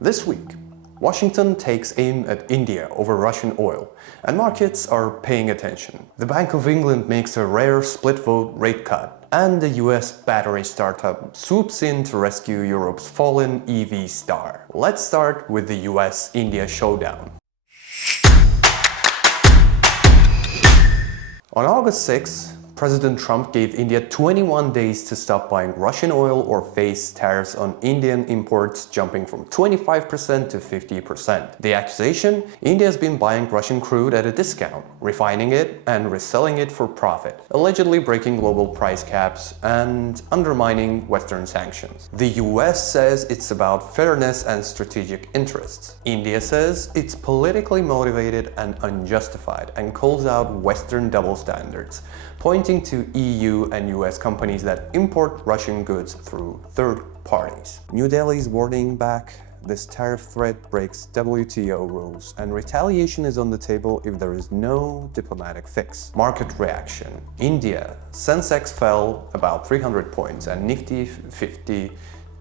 This week, Washington takes aim at India over Russian oil, and markets are paying attention. The Bank of England makes a rare split vote rate cut, and the US battery startup swoops in to rescue Europe's fallen EV star. Let's start with the US-India showdown. On August 6, President Trump gave India 21 days to stop buying Russian oil or face tariffs on Indian imports jumping from 25% to 50%. The accusation? India has been buying Russian crude at a discount, refining it and reselling it for profit, allegedly breaking global price caps and undermining Western sanctions. The US says it's about fairness and strategic interests. India says it's politically motivated and unjustified and calls out Western double standards, pointing to EU and US companies that import Russian goods through third parties. New Delhi's warning back. This tariff threat breaks WTO rules, and retaliation is on the table if there is no diplomatic fix. Market reaction. India. Sensex fell about 300 points and Nifty 50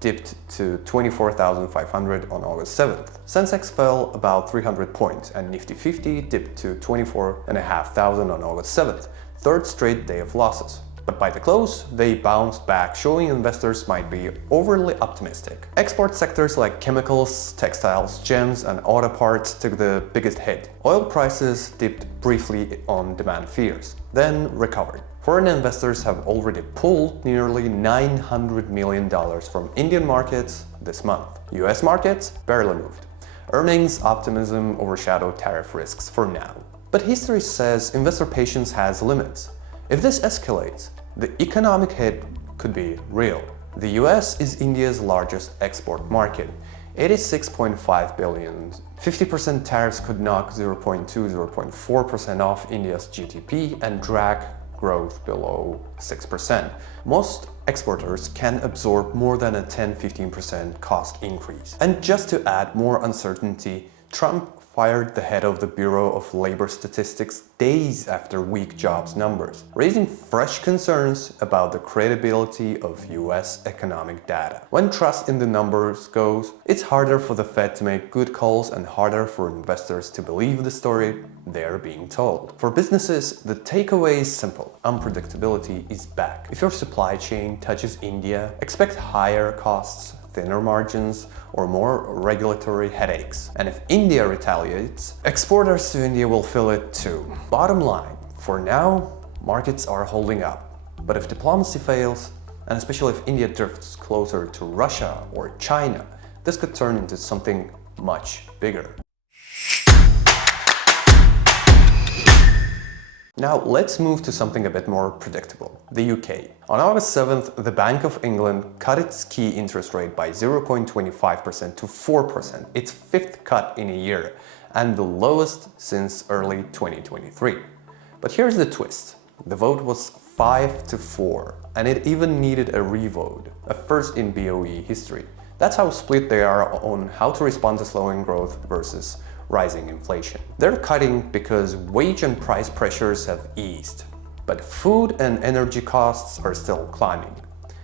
dipped to 24,500 on August 7th. Sensex fell about 300 points and Nifty 50 dipped to 24,500 on August 7th. Third straight day of losses. But by the close, they bounced back, showing investors might be overly optimistic. Export sectors like chemicals, textiles, gems, and auto parts took the biggest hit. Oil prices dipped briefly on demand fears, then recovered. Foreign investors have already pulled nearly $900 million from Indian markets this month. US markets barely moved. Earnings optimism overshadowed tariff risks for now. But history says investor patience has limits. If this escalates, the economic hit could be real. The US is India's largest export market, 86.5 billion. 50% tariffs could knock 0.2–0.4% off India's GDP and drag growth below 6%. Most exporters can absorb more than a 10–15% cost increase. And just to add more uncertainty, Trump fired the head of the Bureau of Labor Statistics days after weak jobs numbers, raising fresh concerns about the credibility of US economic data. When trust in the numbers goes, it's harder for the Fed to make good calls and harder for investors to believe the story they're being told. For businesses, the takeaway is simple. Unpredictability is back. If your supply chain touches India, expect higher costs, thinner margins, or more regulatory headaches. And if India retaliates, exporters to India will feel it too. Bottom line, for now, markets are holding up. But if diplomacy fails, and especially if India drifts closer to Russia or China, this could turn into something much bigger. Now let's move to something a bit more predictable, the UK. On August 7th, the Bank of England cut its key interest rate by 0.25% to 4%, its fifth cut in a year, and the lowest since early 2023. But here's the twist. The vote was 5–4, and it even needed a revote, a first in BOE history. That's how split they are on how to respond to slowing growth versus rising inflation. They're cutting because wage and price pressures have eased, but food and energy costs are still climbing.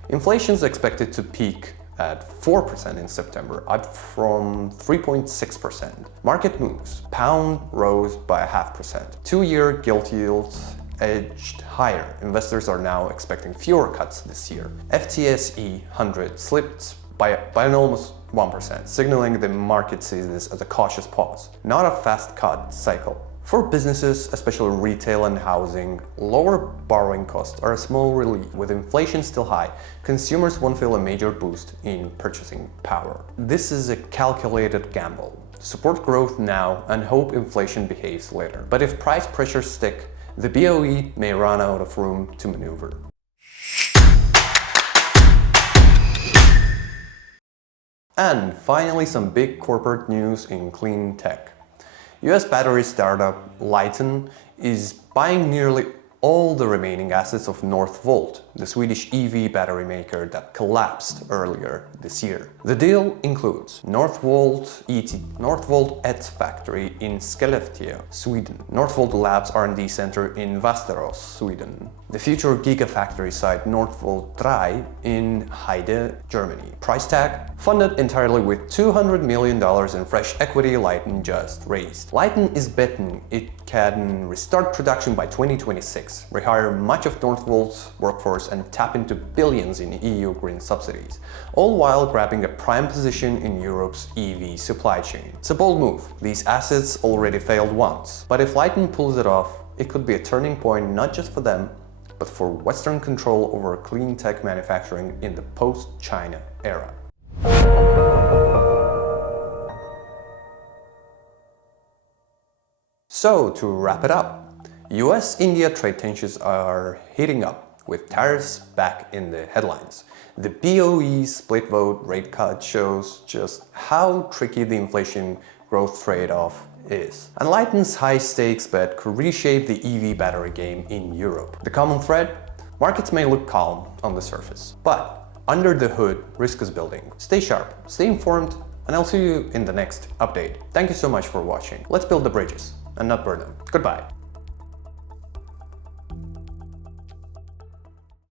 Inflation is expected to peak at 4% in September, up from 3.6%. Market moves. Pound rose by 0.5%. Two-year gilt yields edged higher. Investors are now expecting fewer cuts this year. FTSE 100 slipped by an almost 1%, signaling the market sees this as a cautious pause, not a fast cut cycle. For businesses, especially retail and housing, lower borrowing costs are a small relief. With inflation still high, consumers won't feel a major boost in purchasing power. This is a calculated gamble. Support growth now and hope inflation behaves later. But if price pressures stick, the BOE may run out of room to maneuver. And finally, some big corporate news in clean tech. US battery startup Lyten is buying nearly all the remaining assets of Northvolt, the Swedish EV battery maker that collapsed earlier this year. The deal includes Northvolt ET factory in Skellefteå, Sweden, Northvolt Labs R&D center in Västerås, Sweden, the future gigafactory site Northvolt 3 in Heide, Germany. Price tag? Funded entirely with $200 million in fresh equity Lyten just raised. Lyten is betting it can restart production by 2026, rehire much of Northvolt's workforce and tap into billions in EU green subsidies, all while grabbing a prime position in Europe's EV supply chain. It's a bold move. These assets already failed once, but if Lyten pulls it off, it could be a turning point not just for them, but for Western control over clean tech manufacturing in the post-China era. So, to wrap it up, US-India trade tensions are heating up, with tariffs back in the headlines. The BOE split vote rate cut shows just how tricky the inflation growth trade-off is. And Lyten's high-stakes bet could reshape the EV battery game in Europe. The common thread? Markets may look calm on the surface, but under the hood, risk is building. Stay sharp, stay informed, and I'll see you in the next update. Thank you so much for watching. Let's build the bridges and not burn them. Goodbye.